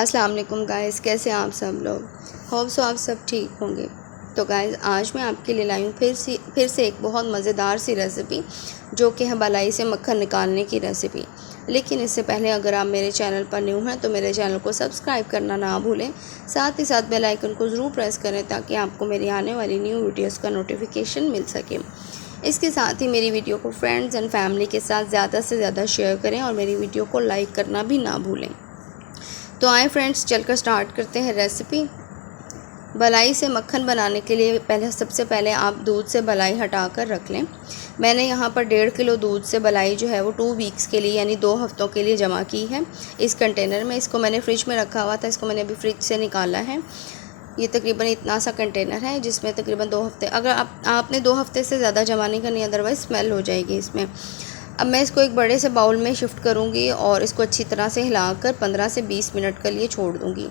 अस्सलाम वालेकुम गाइस, कैसे हैं आप सब लोग। होप सो आप सब ठीक होंगे। तो गाइस आज मैं आपके लिए लाई हूँ फिर से एक बहुत मज़ेदार सी रेसिपी, जो कि है मलाई से मक्खन निकालने की रेसिपी। लेकिन इससे पहले अगर आप मेरे चैनल पर न्यू हैं तो मेरे चैनल को सब्सक्राइब करना ना भूलें। साथ ही साथ बेल आइकन को ज़रूर प्रेस करें ताकि आपको मेरी आने वाली न्यू वीडियोज़ का नोटिफिकेशन मिल सके। इसके साथ ही मेरी वीडियो को फ्रेंड्स एंड फैमिली के साथ ज़्यादा से ज़्यादा शेयर करें और मेरी वीडियो को लाइक करना भी ना भूलें। तो आए फ्रेंड्स, चलकर स्टार्ट करते हैं रेसिपी। मलाई से मक्खन बनाने के लिए सबसे पहले आप दूध से मलाई हटा कर रख लें। मैंने यहाँ पर 1.5 किलो दूध से मलाई जो है वो 2 वीक्स के लिए यानी 2 हफ्तों के लिए जमा की है इस कंटेनर में। इसको मैंने फ्रिज में रखा हुआ था, इसको मैंने अभी फ्रिज से निकाला है। ये तकरीबन इतना सा कंटेनर है जिसमें तकरीबन 2 हफ्ते, अगर आपने 2 हफ्ते से ज़्यादा जमाने का नहीं, अदरवाइज़ स्मेल हो जाएगी इसमें। अब मैं इसको एक बड़े से बाउल में शिफ्ट करूँगी और इसको अच्छी तरह से हिलाकर 15 से 20 मिनट के लिए छोड़ दूँगी।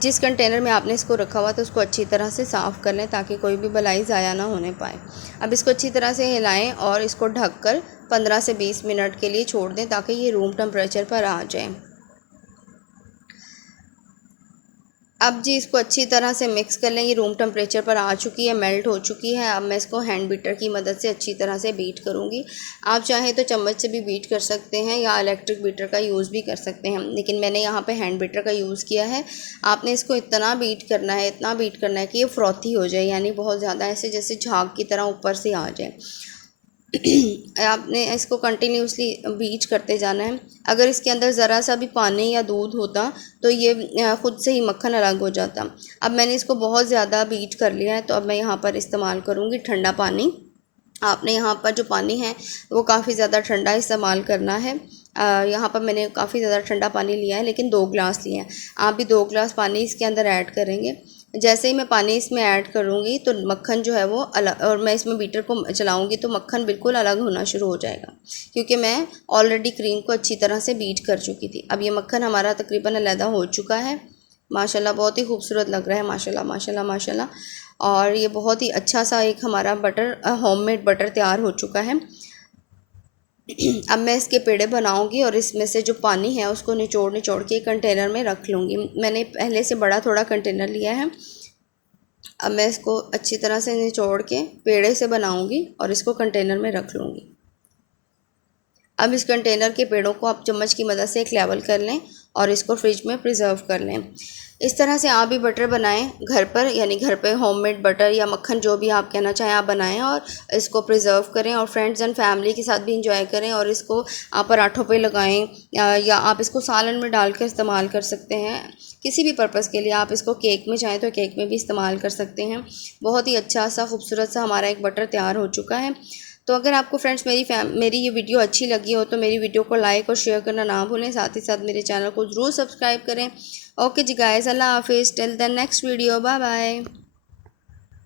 जिस कंटेनर में आपने इसको रखा हुआ था उसको अच्छी तरह से साफ़ कर लें ताकि कोई भी मलाई ज़ाया ना होने पाए। अब इसको अच्छी तरह से हिलाएं और इसको ढककर 15 से 20 मिनट के लिए छोड़ दें ताकि ये रूम टेम्परेचर पर आ जाए। अब जी इसको अच्छी तरह से मिक्स कर लें। ये रूम टेम्परेचर पर आ चुकी है, मेल्ट हो चुकी है। अब मैं इसको हैंड बीटर की मदद से अच्छी तरह से बीट करूँगी। आप चाहें तो चम्मच से भी बीट कर सकते हैं या इलेक्ट्रिक बीटर का यूज़ भी कर सकते हैं, लेकिन मैंने यहाँ पे हैंड बीटर का यूज़ किया है। आपने इसको इतना बीट करना है, इतना बीट करना है कि ये फ्रॉथी हो जाए, यानी बहुत ज़्यादा ऐसे जैसे झाग की तरह ऊपर से आ जाए। आपने इसको कंटिन्यूसली बीट करते जाना है। अगर इसके अंदर ज़रा सा भी पानी या दूध होता तो ये ख़ुद से ही मक्खन अलग हो जाता। अब मैंने इसको बहुत ज़्यादा बीट कर लिया है, तो अब मैं यहाँ पर इस्तेमाल करूँगी ठंडा पानी। आपने यहाँ पर जो पानी है वो काफ़ी ज़्यादा ठंडा इस्तेमाल करना है। यहाँ पर मैंने काफ़ी ज़्यादा ठंडा पानी लिया है, लेकिन 2 गिलास लिए हैं। आप भी 2 गिलास पानी इसके अंदर ऐड करेंगे। जैसे ही मैं पानी इसमें ऐड करूँगी तो मक्खन जो है वो अलग, और मैं इसमें बीटर को चलाऊँगी तो मक्खन बिल्कुल अलग होना शुरू हो जाएगा, क्योंकि मैं ऑलरेडी क्रीम को अच्छी तरह से बीट कर चुकी थी। अब ये मक्खन हमारा तकरीबन अलहदा हो चुका है। माशाल्लाह बहुत ही खूबसूरत लग रहा है, माशाल्लाह माशाल्लाह माशाल्लाह। और ये बहुत ही अच्छा सा एक हमारा बटर, होममेड बटर तैयार हो चुका है। अब मैं इसके पेड़े बनाऊंगी और इसमें से जो पानी है उसको निचोड़ निचोड़ के कंटेनर में रख लूँगी। मैंने पहले से बड़ा थोड़ा कंटेनर लिया है। अब मैं इसको अच्छी तरह से निचोड़ के पेड़े से बनाऊंगी और इसको कंटेनर में रख लूँगी। अब इस कंटेनर के पेड़ों को आप चम्मच की मदद से एक लेवल कर लें और इसको फ्रिज में प्रिजर्व कर लें। इस तरह से आप भी बटर बनाएं घर पर, यानी घर पे होममेड बटर या मक्खन जो भी आप कहना चाहें आप बनाएं और इसको प्रिजर्व करें और फ्रेंड्स एंड फैमिली के साथ भी इंजॉय करें। और इसको आप पराठों पे लगाएं या आप इसको सालन में डाल कर इस्तेमाल कर सकते हैं। किसी भी पर्पज़ के लिए आप इसको केक में चाहें तो केक में भी इस्तेमाल कर सकते हैं। बहुत ही अच्छा सा खूबसूरत सा हमारा एक बटर तैयार हो चुका है। तो अगर आपको फ्रेंड्स मेरी ये वीडियो अच्छी लगी हो तो मेरी वीडियो को लाइक और शेयर करना ना भूलें। साथ ही साथ मेरे चैनल को ज़रूर सब्सक्राइब करें। ओके जी गाइस, अल्लाह हाफिज़, till the next video, bye bye.